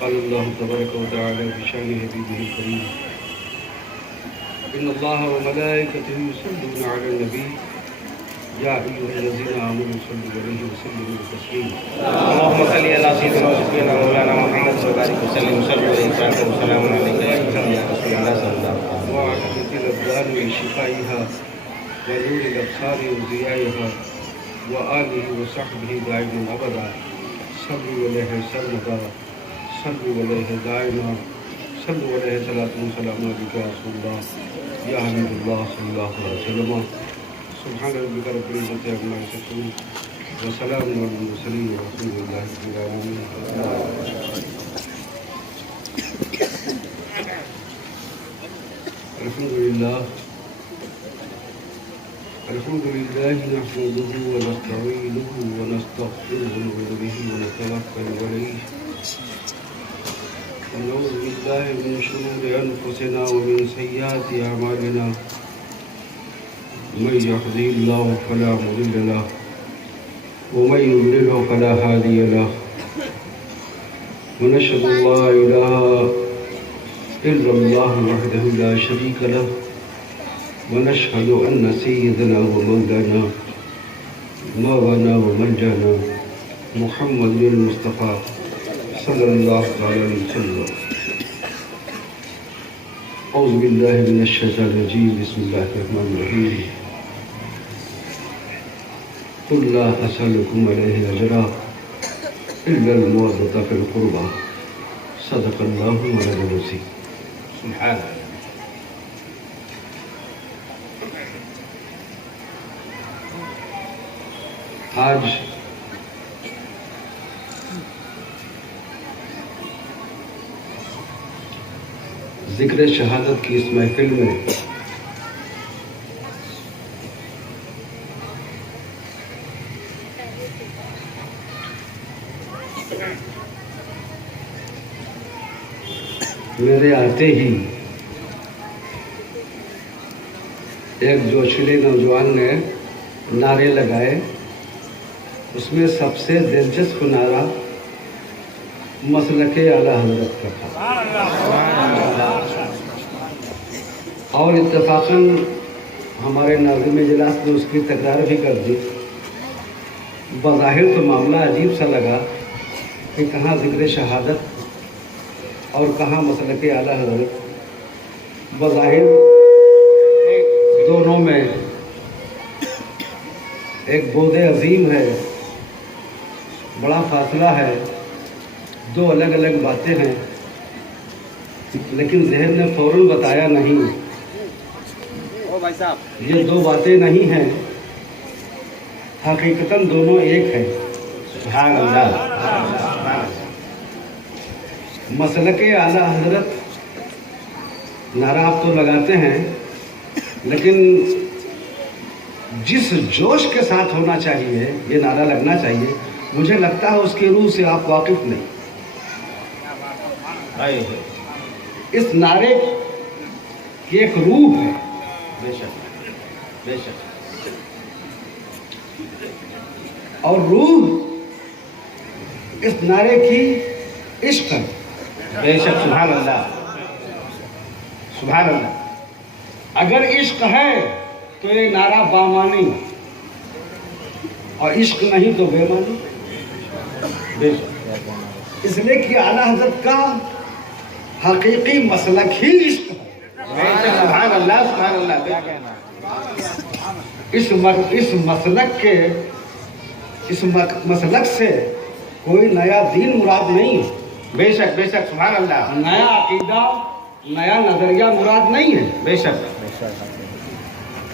قال الله تبارك وتعالى في شأن حبيبه الكريم إن الله وملائكته يصلون على النبي يا أيها الذين آمنوا صلوا عليه وسلموا تسليما اللهم صل على سيدنا وسيدنا مولانا محمد وبارك وسلم وسلم وسلام عليك يا رسول الله صلى الله عليه وسلم. وعافية الأبدان وشفائها ونور الأبصار وضيائها وآله وصحبه دائما أبدا صلوا عليه سرمدا صلوا عليه دائما صلوا عليه صلاة وسلام عليك يا رسول الله يا حبيب الله صلى الله عليه وسلم. سبحان ربك رب العزة عما يصفون وسلام على المرسلين والحمد لله رب العالمين. الحمد لله نحمده ونستعينه ونستغفره ونؤمن به ونتوكل عليه ونعوذ بالله من شرور أنفسنا ومن سيئات أعمالنا من يهده الله فلا مضل له ومن يضلل فلا هادي له ونشهد أن لا إله إلا الله وحده لا شريك له ونشهد أن سيدنا ومولانا ومنجانا محمد المصطفى صلى الله عليه وسلم. أعوذ بالله من الشيطان الرجيم بسم الله الرحمن الرحيم. قل لا أسألكم عليه أجرا إلا المودة في القربى صدق الله مولانا العظيم. سبحان الله. آج ذکر شہادت کی اس محفل میں میرے آتے ہی ایک جوشیلے نوجوان نے نعرے لگائے. اس میں سب سے دلچسپ نعرہ مسلک اعلیٰ حضرت کا تھا اور اتفاقاً ہمارے ناظم اجلاس نے اس کی تکرار بھی کر دی. بظاہر تو معاملہ عجیب سا لگا کہ کہاں ذکر شہادت اور کہاں مسلک اعلیٰ حضرت. بظاہر دونوں میں ایک بعد عظیم ہے, بڑا فاصلہ ہے, دو الگ الگ باتیں ہیں, لیکن ذہن نے فوراً بتایا نہیں. یہ دو باتیں نہیں ہیں, حقیقتاً دونوں ایک ہیں. سبحان اللہ. مسلک اعلیٰ حضرت نعرہ آپ تو لگاتے ہیں, لیکن جس جوش کے ساتھ ہونا چاہیے یہ نعرہ لگنا چاہیے, مجھے لگتا ہے اس کی روح سے آپ واقف نہیں. اس نعرے کی ایک روح ہے. بے شک بے شک. اور روح اس نعرے کی عشق ہے. بے شک. سبحان اللہ سبحان اللہ. اگر عشق ہے تو یہ نعرہ بامانی, اور عشق نہیں تو بے معنی. بے شک. اس لیے کہ اعلیٰ حضرت کا حقیقی مسلک ہی عشق ہے. بے شک. سبحان اللہ سبحان اللہ. اس مسلک سے کوئی نیا دین مراد نہیں ہے. بے شک بے شک. سبحان اللہ. نیا عقیدہ, نیا نظریہ مراد نہیں ہے. بے شک.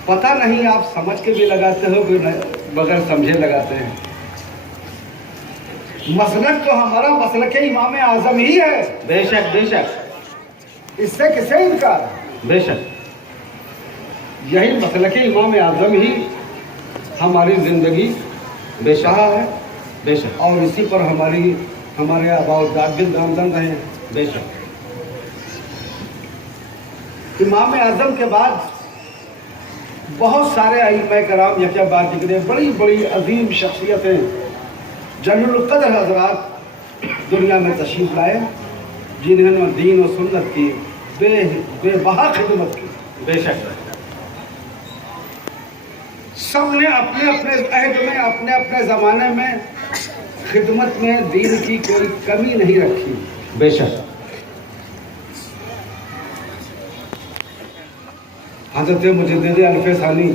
پتہ نہیں آپ سمجھ کے بھی لگاتے ہو کہ بغیر سمجھے لگاتے ہیں. مسلک تو ہمارا مسلک امام اعظم ہی ہے. بے شک بے شک. اس سے کسے انکار ہے. بے شک. یہی مسلک امام اعظم ہی ہماری زندگی بے شہا ہے. بے شک. اور اسی پر ہمارے آباء و اجداد بھی دامدن رہے ہیں. بے شک. امام اعظم کے بعد بہت سارے ائمہ کرام یکجا بار ذکر, بڑی بڑی عظیم شخصیتیں जलील कदर हजरात दुनिया में तशरीफ लाए, जिन्होंने दीन और सुन्नत की बेबहा खिदमत की। बेशक सबने अपने अपने अहद में, अपने अपने ज़माने में खिदमत में दीन की कोई कमी नहीं रखी। बेशक हज़रत मुजद्दिद अल्फ़ सानी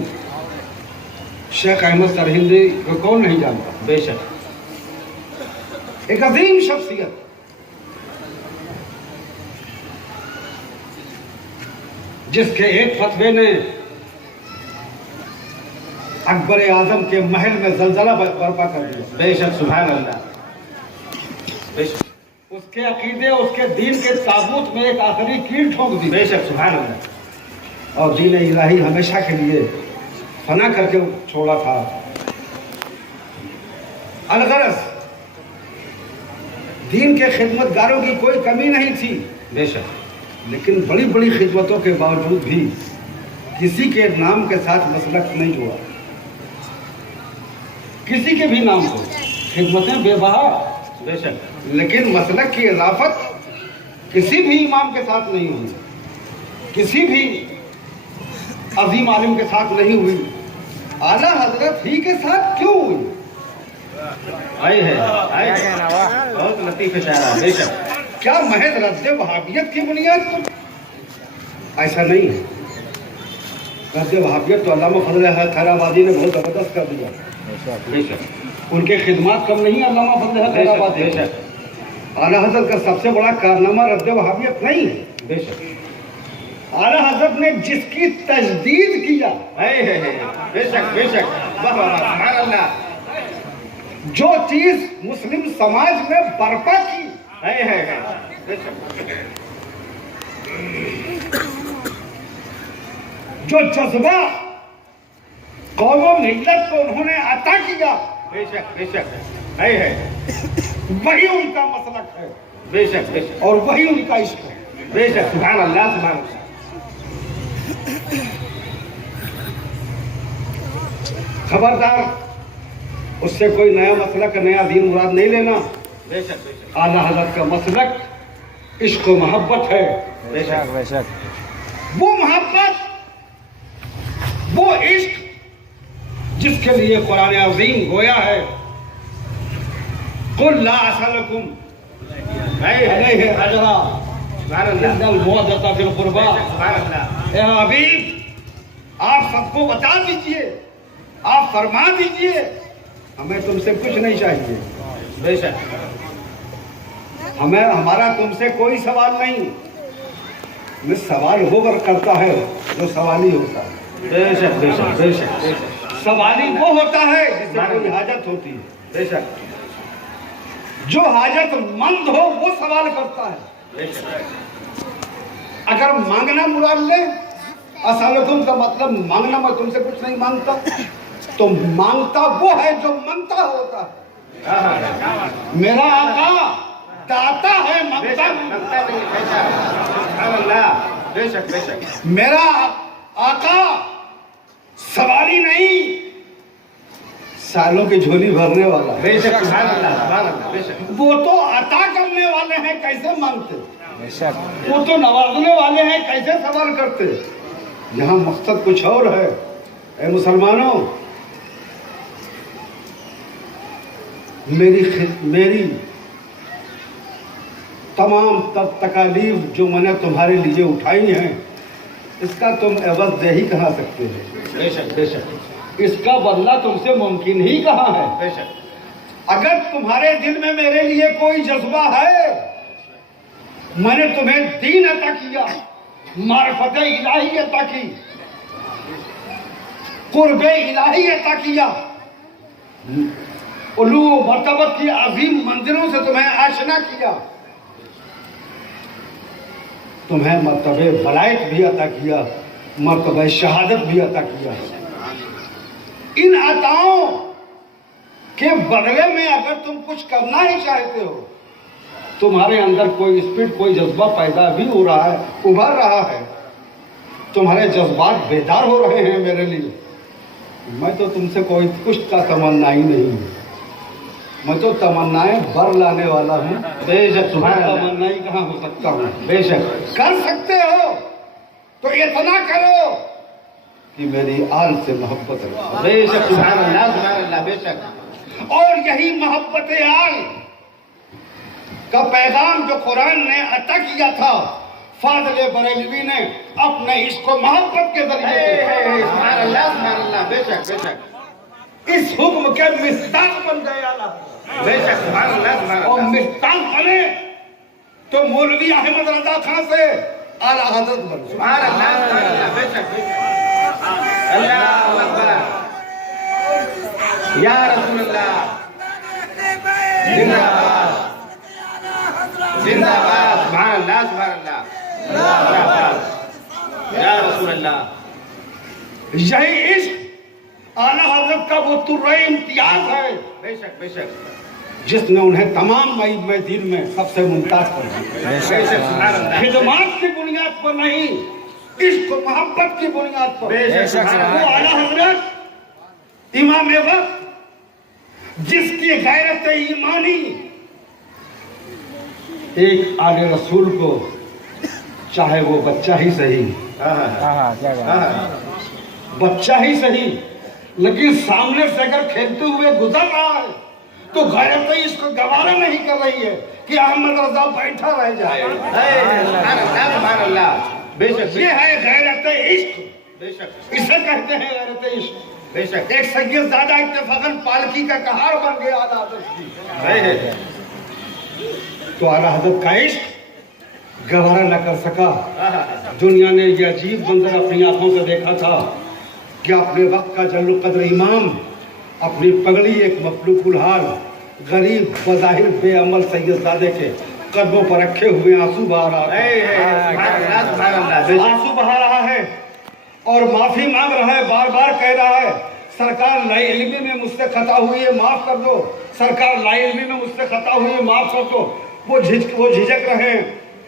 शेख अहमद सरहिंदी को कौन नहीं जानता। बेशक एक अजीम शख्सियत, जिसके एक फतवे ने अकबर आजम के महल में जलजला बर्पा कर दिया। बेशक सुभान अल्लाह। बेशक उसके अकीदे, उसके दीन के ताबूत में एक आखिरी कील ठोक दी। बेशक सुभान अल्लाह। और दीन इलाही हमेशा के लिए फना करके छोड़ा था। अलगरज दीन के खिदमतगारों की कोई कमी नहीं थी, बेशक लेकिन बड़ी बड़ी खिदमतों के बावजूद भी किसी के नाम के साथ मसलक नहीं जुड़ा। किसी के भी नाम को खिदमतें बेबहा, बेशक लेकिन मसलक की इजाफत किसी भी इमाम के साथ नहीं हुई, किसी भी अजीम आलिम के साथ नहीं हुई, आला हजरत ही के साथ क्यों हुई? आई है बहुत लतीफ इशारा। बेशक क्या महज रद्द वहाबियत की बुनियाद पर? ऐसा नहीं है। रद्द वहाबियत तो अल्लामा फजल खैराबादी ने बहुत ज़बरदस्त कर दिया। बेशक उनके खिदमात कम नहीं, अल्लामा फजल खैराबादी। बेशक आला हजरत का सबसे बड़ा कारनामा रद्द वहाबियत नहीं है। बेशक आला हजरत ने जिसकी तजदीद किया, है बेशक बेशक सुभान अल्लाह। जो चीज मुस्लिम समाज में बर्पा की, है बेशक जो जज्बा कौमों मिल्लत को उन्होंने अता किया, बेशक बेशक है वही उनका मसलक है। बेशक बेशक और वही उनका इश्क है। बेशक सुभान अल्लाह सुभान अल्लाह। खबरदार उससे कोई नया मसलक, नया दीन मुराद नहीं लेना। बेशक बेशक आला हज़रत का मसलक इश्क व मोहब्बत है। बेशक बेशक वो मोहब्बत, वो इश्क जिसके लिए कुरान अज़ीम गोया है, कुल ला असलकुम अलैहि अजरा इल्लल मवद्दता फिल कुर्बा। सुभान अल्लाह। ए हबीब, आप सबको बता दीजिए, आप फरमा दीजिए, हमें तुमसे कुछ नहीं चाहिए। बेशक हमारा तुमसे कोई सवाल नहीं। मैं सवाल वो करता है जो सवाली होता है। बेशक बेशक बेशक सवाली वो होता है जिससे कोई हाजत होती है। बेशक जो हाजतमंद हो वो सवाल करता है। बेशक अगर मांगना मुराद ले, असलकुम का मतलब मांगना, मैं तुमसे कुछ नहीं मांगता, तो मांगता वो है जो मांगता होता है। मेरा आका दाता है, मांगता नहीं। बेशक बेशक मेरा आका सवाली नहीं, सालों की झोली भरने वाला है। बेशक सुभान अल्लाह सुभान अल्लाह। बेशक वो तो अता करने वाले हैं, कैसे मांगते? बेशक वो तो नवाजने वाले हैं, कैसे सवाल करते? यहाँ मकसद कुछ और है। ए मुसलमानों, मेरी तमाम तकालीफ जो मैंने तुम्हारे लिए उठाई हैं, इसका तुम एवज दे ही कहा सकते हो। बेशक बेशक इसका बदला तुमसे मुमकिन ही कहाँ है? बेशक अगर तुम्हारे दिल में मेरे लिए कोई जज्बा है, मैंने तुम्हें दीन अता किया, मार्फत इलाही अता की, कुर्बे इलाही अता किया, उलू मर्तबत की अजीम मंजिलों से तुम्हें आशना किया, तुम्हें मर्तबे वलायत भी अता किया, मर्तबे शहादत भी अता किया। इन अताओं के बदले में अगर तुम कुछ करना ही चाहते हो, तुम्हारे अंदर कोई स्पिरिट, कोई जज्बा पैदा भी हो रहा है, उभर रहा है, तुम्हारे जज्बात बेदार हो रहे हैं मेरे लिए, मैं तो तुमसे कोई कुछ का तमन्ना ही नहीं है। मैं तो तमन्नाएं बर लाने वाला हूँ। बेशक सुभान अल्लाह। तमन्नाई कहाँ हो सकता हूँ? बेशक कर सकते हो तो इतना करो कि मेरी आल से मोहब्बत रखो। बेशक सुभान अल्लाह बेशक। और यही मोहब्बत आल का पैगाम जो कुरान ने अता किया था फाज़िल बरेलवी ने अपने इश्क व मोहब्बत के जरिए से सुभान अल्लाह बेशक बेशक। इस हुक्म के मिस्ताक बन गए आला। बेशक सुभान अल्लाह। और मिस्ताक बने तो मौलवी अहमद रजा खां से आला हजरत बने। सुभान अल्लाह बेशक बेशक। अल्लाहु अकबर। या रसूल अल्लाह जिंदाबाद जिंदाबाद। सुभान अल्लाह या रसूल अल्लाह। यही इश्क आला हजरत का वो तुर्रे इम्तियाज है। बेशक बेशक जिसने उन्हें तमाम मैदीन में सबसे मुमताज कर दिया। बेशक सुभान अल्लाह। खिदमत की बुनियाद पर नहीं, इश्क मोहब्बत की बुनियाद पर। बेशक वो आला हजरत इमाम वक्त जिसकी गैरत ईमानी एक आले रसूल को चाहे वो बच्चा ही सही, बच्चा ही सही, लेकिन सामने से अगर खेलते हुए गुजर रहा है तो गैरत इसको गवारा नहीं कर रही है कि अहमद रजा बैठा रह जाए। सुभान अल्लाह बेशक। ये है गैरत इश्क। बेशक इसे कहते हैं गैरत इश्क। बेशक एक सैयदजादा इत्तेफाकन पालकी का कहार बन गया आला हजरत की। तो आला हजरत का इश्क गवारा न कर सका। दुनिया ने यह अजीब मंजर अपनी आंखों से देखा था कि अपने वक्त का जल्लुल कद्र इमाम अपनी पगड़ी एक मफलूकुल हाल गरीब बज़ाहिर बेअमल सैयदजादे के कदमों पर रखे हुए आंसू बहा रहा है। आंसू बहा रहा है और माफी मांग रहा है, बार बार कह रहा है सरकार ला इल्मी में मुझसे खता हुई है, माफ कर दो। सरकार ला इल्मी में मुझसे खता हुई है, माफ कर दो। वो झिझक रहे हैं,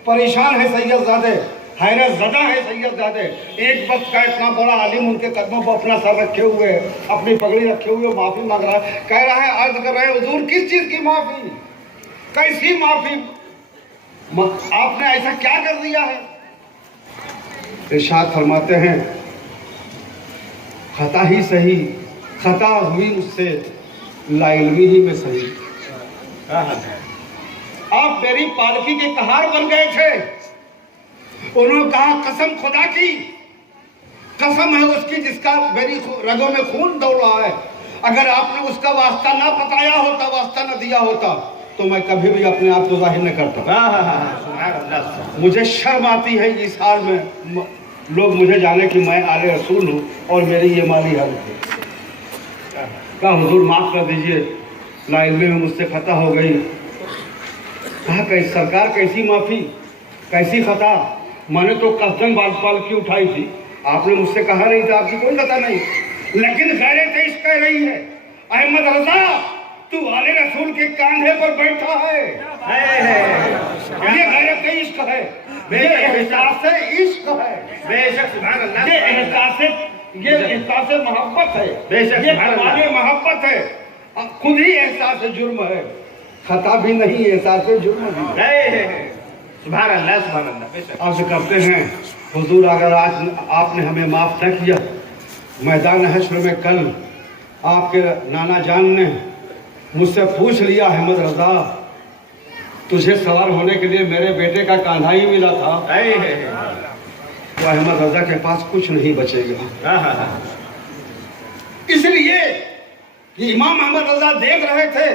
परेशान है सैयदजादे, हैरत ज़दा है सैयदजादे। एक वक्त का इतना बड़ा आलिम उनके कदमों पर अपना सर रखे हुए, अपनी पगड़ी रखे हुए माफी मांग रहा है, कह रहा है अर्ज कर रहे हैं हुजूर किस चीज की माफी, कैसी माफी, आपने ऐसा क्या कर दिया है? इरशाद फरमाते हैं खता ही सही, खता हुई उससे लाइल्मी ही में सही। आप मेरी पालकी के कहार बन गए थे। उन्होंने कहा कसम खुदा की, कसम है उसकी जिसका मेरी रगों में खून दौड़ रहा है, अगर आपने उसका वास्ता ना बताया होता, वास्ता ना दिया होता तो मैं कभी भी अपने आप को जाहिर न करता। मुझे शर्म आती है इस हाल में लोग मुझे जाने कि मैं आले रसूल हूँ और मेरी ये माली हालत है। कहा हुजूर माफ कर दीजिए, ला इल्मी में मुझसे खता हो गई। कहा कैसी सरकार, कैसी माफी, कैसी खता, मैंने तो कसम पालकी उठाई थी, आपने मुझसे कहा नहीं था, आपकी कोई खता नहीं, लेकिन गैरत इश्क कह रही है अहमद रजा तू आले रसूल के कांधे पर बैठा है। ये गैरत इश्क है, ये एहसास इश्क है। बेशक सुभान अल्लाह। ये एहसास मोहब्बत है, बेशक ये कमाल मोहब्बत है, खुद ही एहसास जुर्म है, खता भी नहीं, एहसास जुर्म भी है। सुभान अल्लाह बेशक। अर्ज करते हैं हुजूर अगर आज आपने हमें माफ न किया, मैदान हश्र में कल आपके नाना जान ने मुझसे पूछ लिया अहमद रजा तुझे सवार होने के लिए मेरे बेटे का कांधा ही मिला था, तो अहमद रजा के पास कुछ नहीं बचेगा। इसलिए कि इमाम अहमद रजा देख रहे थे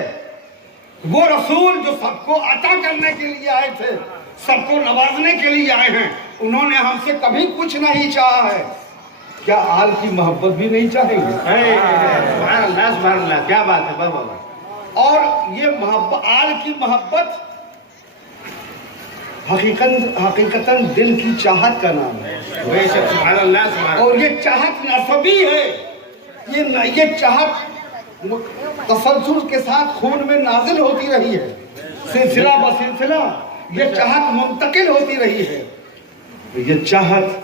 वो रसूल जो सबको अता करने के लिए आए थे, सबको नवाजने के लिए आए हैं, उन्होंने हमसे कभी कुछ नहीं चाहा है, क्या आल की मोहब्बत भी नहीं चाहेंगे? सुभान अल्लाह, क्या बात है बाबा। और ये मोहब्बत, आल की मोहब्बत हकीकतन दिल की चाहत का नाम है। बेशक सुभान अल्लाह। और ये चाहत नसबी है, ये चाहत तसलसल के साथ खून में नाजिल होती रही है, सिलसिला ब सिलसिला ये चाहत मुंतकिल होती रही है। ये चाहत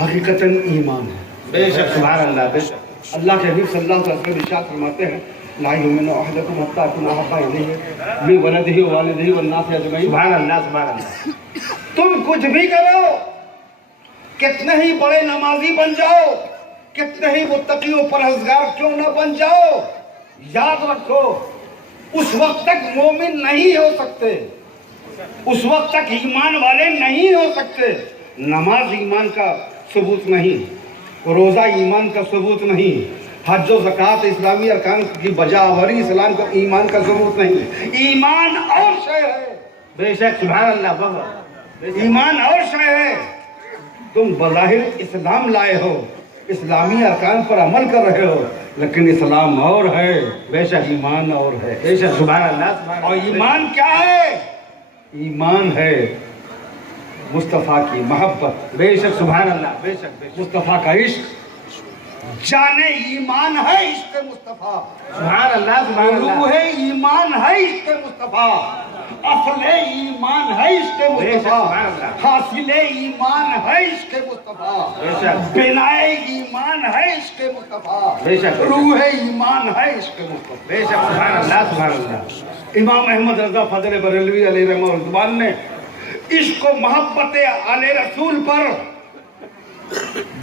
हकीकतन ईमान है। बेशक सुभान अल्लाह बेशक। اللہ के नबी सल्लल्लाहु अलैहि वसल्लम इरशाद फरमाते हैं ला युमिनु अहदुकुम हत्ता अकुना अहब्बा इलैहि मिन वलदिही व वालिदिही वन नासि अजमईन। सुभान अल्लाह, सुभान अल्लाह। तुम कुछ भी करो, कितने ही बड़े नमाजी बन जाओ, कितने ही मुत्तकी और परहेजगार क्यों न बन जाओ, याद रखो उस वक्त तक मोमिन नहीं हो सकते, उस वक्त तक ईमान वाले नहीं हो सकते। नमाज ईमान का सबूत नहीं, रोज़ा ईमान का सबूत नहीं, हज व ज़कात इस्लामी अरकान की बजावरी इस्लाम का ईमान का सबूत नहीं। ईमान और शय है, बेशक, सुभान अल्लाह, बहुत ईमान और शय है। तुम बज़ाहिर इस्लाम लाए हो, इस्लामी अरकान पर अमल कर रहे हो, लेकिन इस्लाम और है, बेशक ईमान और है। बेशक, सुभान अल्लाह, सुभान और अल्लाह। ईमान क्या है? ईमान है मुस्तफ़ा की मोहब्बत, बेशक, सुभान अल्लाह, बेशक बेशक, मुस्तफ़ा का इश्क। जाने ईमान है इश्क मुस्तफ़ा, सुभान अल्लाह, सुभान अल्लाह। रूह ईमान है इश्क मुस्तफ़ा, असले ईमान है इश्क मुस्तफ़ा, सुभान अल्लाह। हासिले ईमान है इश्क मुस्तफ़ा, बेशक, बिनाए ईमान है इश्क मुस्तफ़ा, बेशक, रूह ईमान है इश्क मुस्तफ़ा। बेशक, सुभान अल्लाह, सुभान अल्लाह। इमाम अहमद रज़ा फजल बरेलवी अलैहिर्रहमतुल्लाह ने इश्क मोहब्बत आले रसूल पर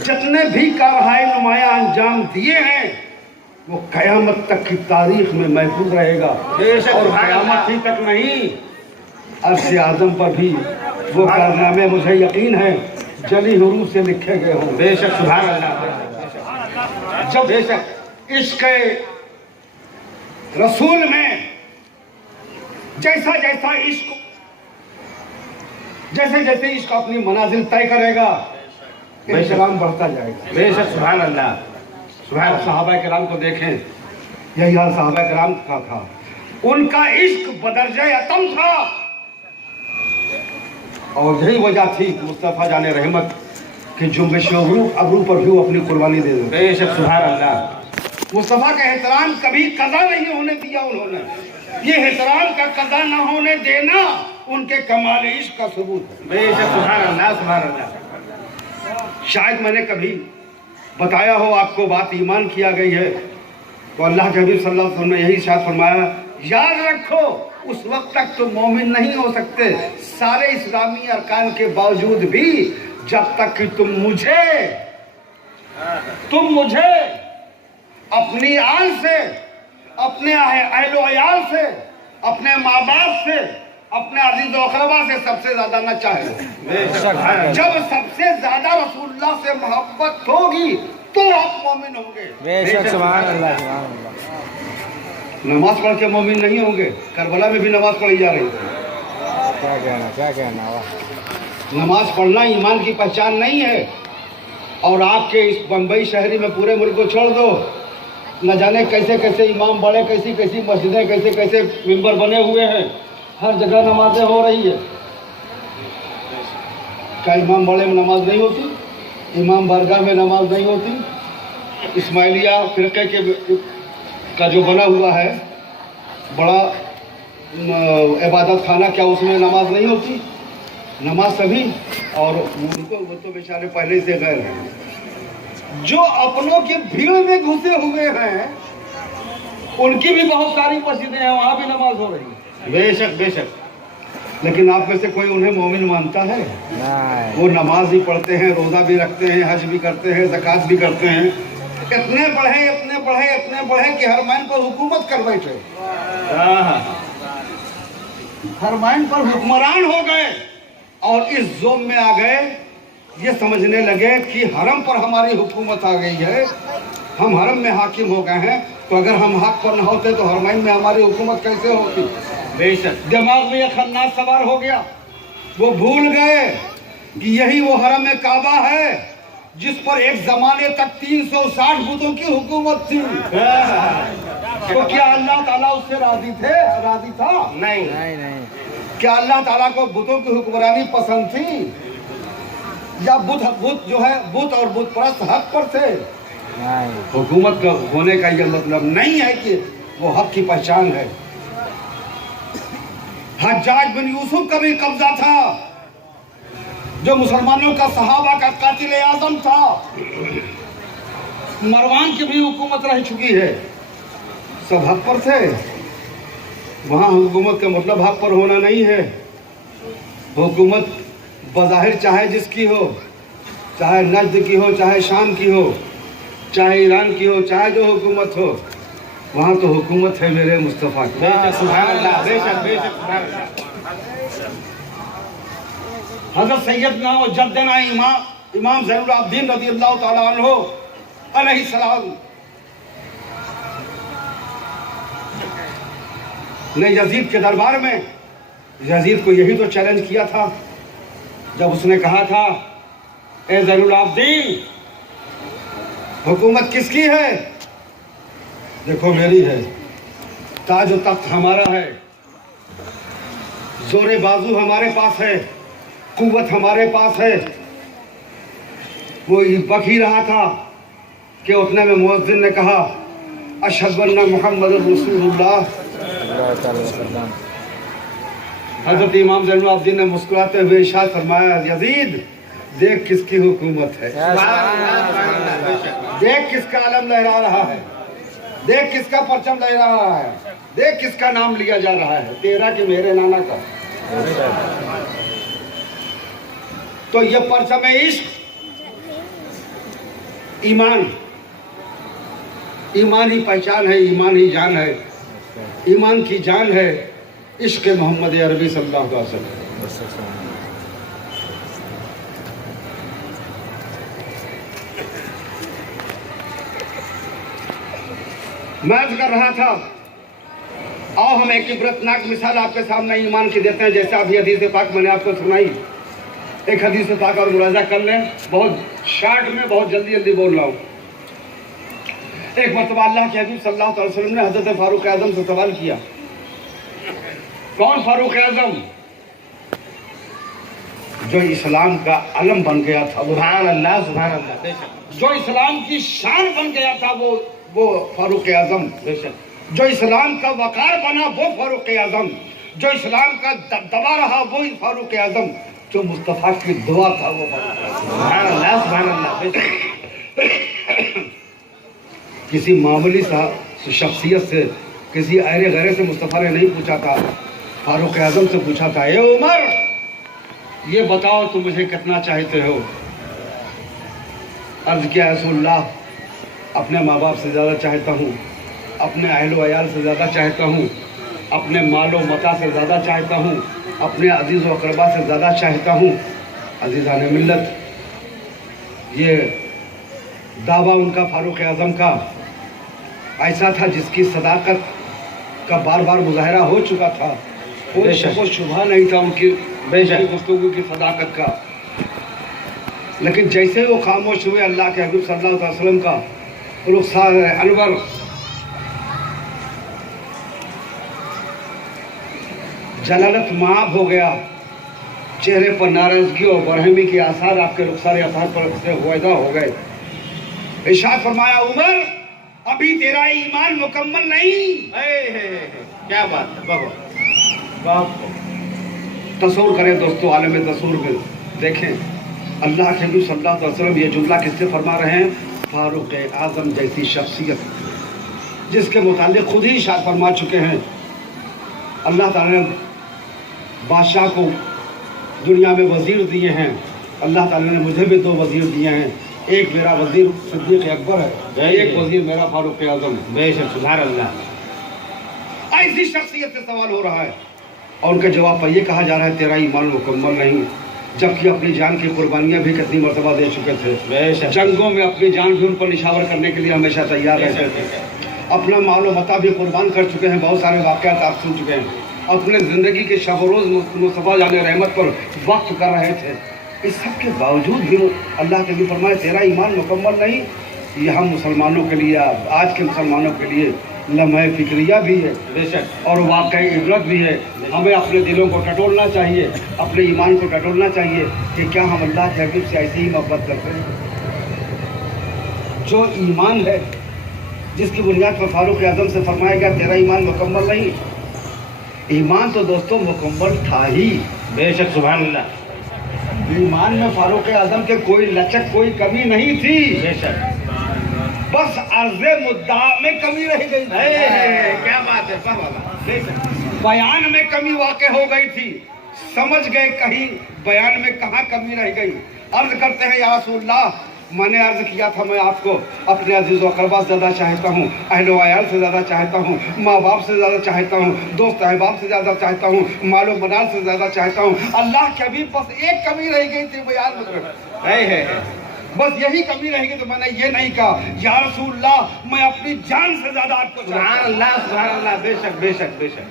जितने भी कारहाय नुमाया अंजाम दिए हैं वो क़यामत तक की तारीख में महफूज रहेगा। बेशक, और सुभान क़यामत अल्लाह। ही तक नहीं, अर्श आज़म पर भी वो कारनामे मुझे यकीन है जली हरूफ से लिखे गए हों। बेशक, सुभान अल्लाह। जब बेशक इश्क रसूल में जैसा जैसा इश्क जैसे जैसे इश्क अपनी मनाजिल तय करेगा, इस्लाम बढ़ता जाएगा। बेशक, सुभान अल्लाह, सुभान आप सहाबा किराम को देखें, यही हाल सहाबा किराम का था। उनका इश्क बदरजे अतम था, और यही वजह थी मुस्तफ़ा जाने रहमत कि जुम्बिश अबरू पर भी वो अपनी कुर्बानी दे दे। बेशक, सुभान अल्लाह। मुस्तफ़ा का एहतराम कभी कज़ा नहीं होने दिया उन्होंने। ये एहतराम का कज़ा न होने देना उनके कमाल इश्क का सबूत है। बेशक, सुभान अल्लाह, सुभान अल्लाह। शायद मैंने कभी बताया हो आपको, बात ईमान किया गई है तो अल्लाह के हबीब सल्लल्लाहु अलैहि वसल्लम ने यही इरशाद फरमाया, याद रखो उस वक्त तक तुम मोमिन नहीं हो सकते सारे इस्लामी अरकान के बावजूद भी, जब तक कि तुम मुझे अपनी आल से, अपने अहलो अयाल से, अपने माँ बाप से, अपने अजीज व अक़रबा से सबसे ज्यादा न चाहे। जब सबसे ज्यादा रसूलुल्लाह से मोहब्बत होगी तो आप मोमिन होंगे। बेशक, सुभान अल्लाह, सुभान अल्लाह। नमाज पढ़ के मोमिन नहीं होंगे। करबला में भी नमाज पढ़ी जा रही थी। क्या कहना वाह। नमाज पढ़ना ईमान की पहचान नहीं है। और आपके इस बम्बई शहरी में पूरे मुल्क को छोड़ दो, न जाने कैसे कैसे इमाम बड़े, कैसी कैसी मस्जिदें, कैसे कैसे मिंबर बने हुए हैं, हर जगह नमाजें हो रही है। क्या इमाम बड़े में नमाज नहीं होती? इमाम बारगाह में नमाज नहीं होती? इस्माइलिया फिरके के का जो बना हुआ है बड़ा इबादत खाना, क्या उसमें नमाज नहीं होती? नमाज सभी, और उनको वो तो बेचारे पहले से गए हैं। जो अपनों की भीड़ में घुसे हुए हैं उनकी भी बहुत सारी मस्जिदें हैं, वहाँ भी नमाज हो रही है। बेशक, बेशक। लेकिन आप में से कोई उन्हें मोमिन मानता है? वो नमाज भी पढ़ते हैं, रोज़ा भी रखते हैं, हज भी करते हैं, ज़कात भी करते हैं, इतने बढ़े कि हरमैन पर हुकूमत कर बैठे, हरमैन पर हुक्मरान हो गए और इस जोम में आ गए, ये समझने लगे कि हरम पर हमारी हुकूमत आ गई है, हम हरम में हाकिम हो गए हैं, तो अगर हम हक पर न होते तो हरमैन में हमारी हुकूमत कैसे होती? बेशक। दिमाग में यह खन्नास सवार हो गया। वो भूल गए कि यही वो हरम काबा है जिस पर एक जमाने तक 360 बुतों की हुकूमत थी। तो क्या अल्लाह ताला उससे राजी था? नहीं। क्या अल्लाह ताला को बुतों की हुक्मरानी पसंद थी, या बुत जो है बुत और बुत परस्त हक पर थे? हुकूमत का होने का यह मतलब नहीं है कि वो हक की पहचान है। हज्जाज बिन यूसुफ का भी कब्जा था, जो मुसलमानों का सहाबा का कातिल आजम था। मरवान की भी हुकूमत रह चुकी है, सब हक पर थे। वहाँ हुकूमत का मतलब हक पर होना नहीं है। हुकूमत बज़ाहिर चाहे जिसकी हो, चाहे नजद की हो, चाहे शाम की हो, चाहे ईरान की हो, चाहे जो हुकूमत हो, वहाँ तो हुकूमत है मेरे मुस्तफ़ा की। सुभान अल्लाह, बेशक बेशक, सुभान अल्लाह। हज़रत सैयदना व जद्दना इमाम ज़ैनुल आबिदीन रज़ियल्लाहु ताला अन्हु अलैहिस्सलाम ने यजीद के दरबार में यजीद को यही तो चैलेंज किया था जब उसने कहा था, ए ज़ैनुल आबिदीन, हुकूमत किसकी है? देखो मेरी है, ताज व तख्त हमारा है, जोरे बाजू हमारे पास है, कुव्वत हमारे पास है। वो बक ही रहा था कि उतने में मुअज्जिन ने कहा, अशहदु अन्ना मुहम्मदुर रसूलुल्लाह। हजरत इमाम ज़ैनुल आबिदीन ने मुस्कुराते हुए इरशाद फरमाया, यजीद, देख किसकी हुकूमत है, देख किसका अलम लहरा रहा है, देख किसका परचम लहरा रहा है, देख किसका नाम लिया जा रहा है, तेरा कि मेरे नाना का। तो ये परचम इश्क, ईमान, ईमान ही पहचान है, ईमान ही जान है, ईमान की जान है इश्क मोहम्मद अरबी सल्लल्लाहु अलैहि वसल्लम। मैं अर्ज कर रहा था, आओ हम एक इबरतनाक मिसाल आपके सामने ईमान की देते हैं। जैसे अभी हदीस पाक मैंने आपको सुनाई, एक हदीस पाक और मुलाजा कर लें, बहुत शार्ट में, बहुत जल्दी जल्दी बोल रहा हूँ। एक मरतबा अल्लाह के हबीब सल्लल्लाहु अलैहि वसल्लम ने हज़रत फारूक आज़म से सवाल किया। कौन फारूक आज़म? जो इस्लाम का अलम बन गया था, सुभान अल्लाह, सुभान अल्लाह, बेशक। जो इस्लाम की शान बन गया था, वो फारूक आज़म। बेशक। जो इस्लाम का वकार बना, वो फारूक आज़म। जो इस्लाम का दबदबा रहा, वो फारूक आज़म। जो मुस्तफ़ा की दुआ था, वो सुभान अल्लाह, सुभान अल्लाह, बेशक। किसी मामूली शख्सियत से, किसी अहले गैरे से मुस्तफ़ा ने नहीं पूछा था, फारूक आज़म से पूछा था, ए उमर, ये बताओ तुम मुझे कितना चाहते हो? अर्ज़ किया, रसूलल्लाह, अपने माँ बाप से ज़्यादा चाहता हूँ, अपने अहल व अयाल से ज़्यादा चाहता हूँ, अपने मालो मता से ज़्यादा चाहता हूँ, अपने अजीज़ व अक़रबा से ज़्यादा चाहता हूँ। अज़ीज़ान मिल्लत, ये दावा उनका फारूक आज़म का ऐसा था जिसकी सदाकत का बार बार मुज़ाहरा हो चुका था। कोई शक व शुबहा नहीं था उनकी गुफ्तगू की सदाकत का। लेकिन जैसे वो खामोश हुए, अल्लाह के हबीब सल्लल्लाहु अलैहि वसल्लम का रुखसार अनवर जलालत माब हो गया, चेहरे पर नाराजगी और बरहमी के आसार आपके रुखसार अतहर पर से हुएदा हो गए। इरशाद फरमाया, उमर, अभी तेरा ईमान मुकम्मल नहीं। क्या बात है बाबा। तसव्वुर करें दोस्तों, आलम तसव्वुर में देखें, अल्लाह के नबी सल्लल्लाहु अलैहि वसल्लम ये जुमला किससे फरमा रहे हैं? फारूक आज़म जैसी शख्सियत, जिसके मुतालिक खुद ही इरशाद फरमा चुके हैं। अल्लाह ताला ने बादशाह को दुनिया में वज़ीर दिए हैं, अल्लाह ताला ने मुझे भी 2 वज़ीर दिए हैं। एक मेरा वज़ीर सिद्दीक़ अकबर है, एक वज़ीर मेरा फारूक आज़म। बेशक, सुभान अल्लाह। ऐसी शख्सियत से सवाल हो रहा है और उनके जवाब पर यह कहा जा रहा है, तेरा ईमान मुकम्मल नहीं, जबकि अपनी जान की कुर्बानियाँ भी कितनी मरतबा दे चुके थे। जंगों में अपनी जान भी उन पर निशावर करने के लिए हमेशा तैयार रहते थे। अपना मालो मता भी कुर्बान कर चुके हैं। बहुत सारे वाक़यात आप सुन चुके हैं। अपने ज़िंदगी के शब रोज़ मुस्तफ़ा जाने रहमत पर वक्त कर रहे थे। इस सब के बावजूद भी अल्लाह के भी फरमाए, तेरा ईमान मुकम्मल नहीं। यह हम मुसलमानों के लिए, आज के मुसलमानों के लिए लम्हे फिक्रिया भी है बेशक, और वाकई इबरत भी है। हमें अपने दिलों को टटोलना चाहिए, अपने ईमान को टटोलना चाहिए कि क्या हम अल्लाह के हबीब से ऐसे ही मोहब्बत करते हैं। जो ईमान है, जिसकी बुनियाद पर फारूक आज़म से फरमाया गया तेरा ईमान मुकम्मल नहीं, ईमान तो दोस्तों मुकम्मल था ही। बेशक, सुभान अल्लाह। ईमान में फारूक आज़म के कोई लचक, कोई कमी नहीं थी। बेशक। بس عرض مدعا میں کمی رہ گئی تھی، کیا بات ہے بیان میں کمی واقع ہو گئی تھی، سمجھ گئے کہیں بیان میں کہاں کمی رہ گئی۔ عرض کرتے ہیں یا رسول اللہ، میں نے عرض کیا تھا میں آپ کو اپنے عزیز و اقربا سے زیادہ چاہتا ہوں، اہل و عیال سے زیادہ چاہتا ہوں، ماں باپ سے زیادہ چاہتا ہوں، دوست احباب سے زیادہ چاہتا ہوں، مال و منال سے زیادہ چاہتا ہوں۔ اللہ کے حبیب بس ایک کمی رہ گئی تھی بیان میں، بس یہی کمی رہ گئی، تو میں نے یہ نہیں کہا یا رسول اللہ میں اپنی جان سے زیادہ آپ کو سبحان اللہ سبحان اللہ، بے شک بے شک بے شک،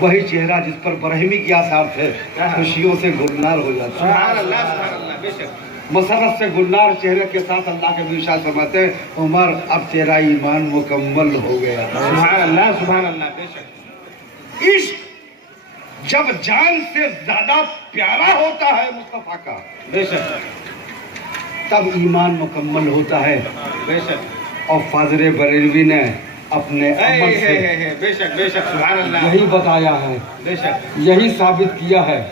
وہی چہرہ جس پر برہمی کے آثار تھے خوشیوں سے گلنار ہو جاتا، سبحان اللہ سبحان اللہ، بے شک، مسرت سے گلنار چہرے کے ساتھ اللہ کے بھی ارشاد فرماتے ہیں عمر اب تیرا ایمان مکمل ہو گیا۔ سبحان اللہ سبحان اللہ، بے شک، عشق جب جان سے زیادہ پیارا ہوتا ہے مصطفیٰ کا، بے شک تب ایمان مکمل ہوتا ہے۔ بے شک، اور فاضل بریلوی نے اپنے عمل سے بے شک بے شک، سبحان اللہ، یہی بتایا ہے، بے شک، یہی ثابت کیا ہے۔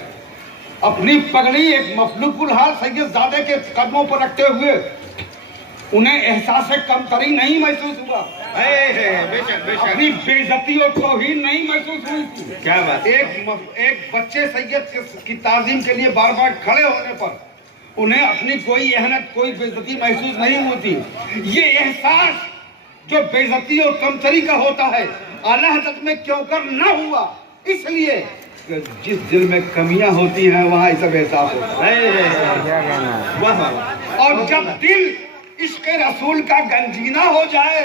اپنی پگڑی ایک مفلوق الحال سید زادے کے قدموں پر رکھتے ہوئے انہیں احساس کمتری نہیں محسوس ہوا، بے شک بے شک، اپنی بے عزتی اور توہین نہیں محسوس ہوئی تھی۔ کیا بات، ایک بچے سید کی تعظیم کے لیے بار بار کھڑے ہونے پر انہیں اپنی کوئی اہانت کوئی بے عزتی محسوس نہیں ہوتی۔ یہ احساس جو بے عزتی اور کمتری کا ہوتا ہے اعلیٰ حضرت میں کیوں کر نہ ہوا، اس لیے کہ جس دل میں کمیاں ہوتی ہیں وہاں یہ سب احساس ہوتا ہے، اور جب دل عشق رسول کا گنجینہ ہو جائے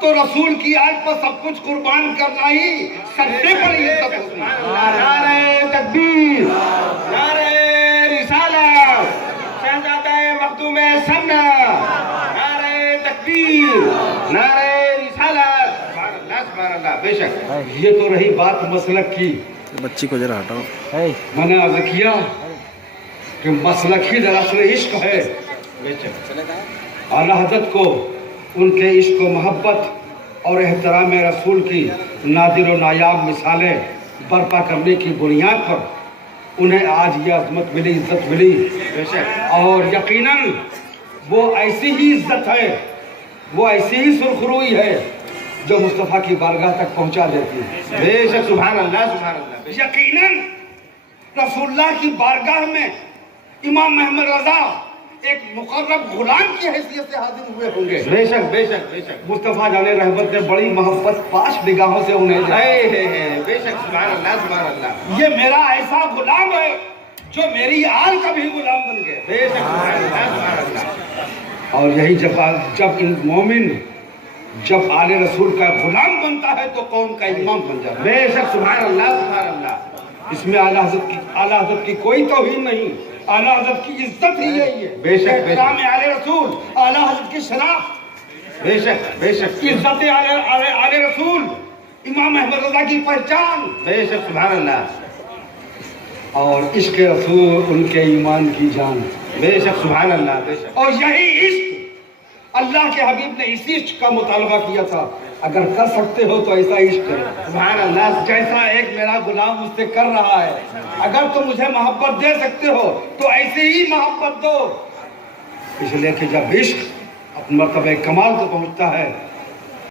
تو رسول کی آج پر سب کچھ قربان کرنا ہی سب سے بڑی عزت ہوتی ہے۔ نعرہ تکبیر، نعرہ رسالت، شہزادہ مخدوم سمنا، نعرہ تکبیر، نعرہ رسالت، سبحان اللہ سبحان اللہ، بے شک، یہ تو رہی بات مسلک کی۔ بچی کو ذرا ہٹاؤ۔ میں نے عرض کیا کہ مسلک ہی دراصل عشق ہے۔ بے شک، اعلیٰ حضرت کو ان کے عشق و محبت اور احترام رسول کی نادر و نایاب مثالیں برپا کرنے کی بنیاد پر انہیں آج یہ عظمت ملی، عزت ملی، بے شک، اور یقیناً وہ ایسی ہی عزت ہے، وہ ایسی ہی سرخروئی ہے جو مصطفیٰ کی بارگاہ تک پہنچا دیتی ہے۔ بے شک، سبحان اللہ سبحان اللہ، بے شک، یقیناً رسول اللہ کی بارگاہ میں امام محمد رضا ایک مقرب غلام کی حیثیت سے حاضر ہوئے ہوں گے۔ بے شک بے شک بے شک، مصطفیٰ جان رحمت نے بڑی محبت پاش نگاہوں سے انہیں دیکھا۔ بے شک، سبحان اللہ سبحان اللہ، یہ میرا ایسا غلام ہے جو میری آل کا بھی غلام بن گئے۔ بے شک، سبحان اللہ سبحان اللہ، اور یہی جب ان مومن جب آل رسول کا غلام بنتا ہے تو قوم کا امام بن جاتا ہے۔ بے شک، سبحان اللہ سبحان اللہ، اس میں اعلیٰ حضرت کی کوئی توہین نہیں، اعلیٰ حضرت کی عزت ہی یہی ہے۔ بے شک، بے شک، احترام آل رسول، اعلیٰ حضرت کی شناخت، بے شک بے شک، عزت آل رسول، امام احمد رضا کی پہچان، بے شک، سبحان اللہ، اور عشق رسول ان کے ایمان کی جان۔ بے شک، سبحان اللہ، بے شک، اور یہی عشق اللہ کے حبیب نے اسی عشق کا مطالبہ کیا تھا، اگر کر سکتے ہو تو ایسا عشق کرو سبحان اللہ، جیسا ایک میرا غلام مجھ سے کر رہا ہے۔ اگر تم مجھے محبت دے سکتے ہو تو ایسے ہی محبت دو، اس لیے کہ جب عشق اپنے مرتبہ کمال کو پہنچتا ہے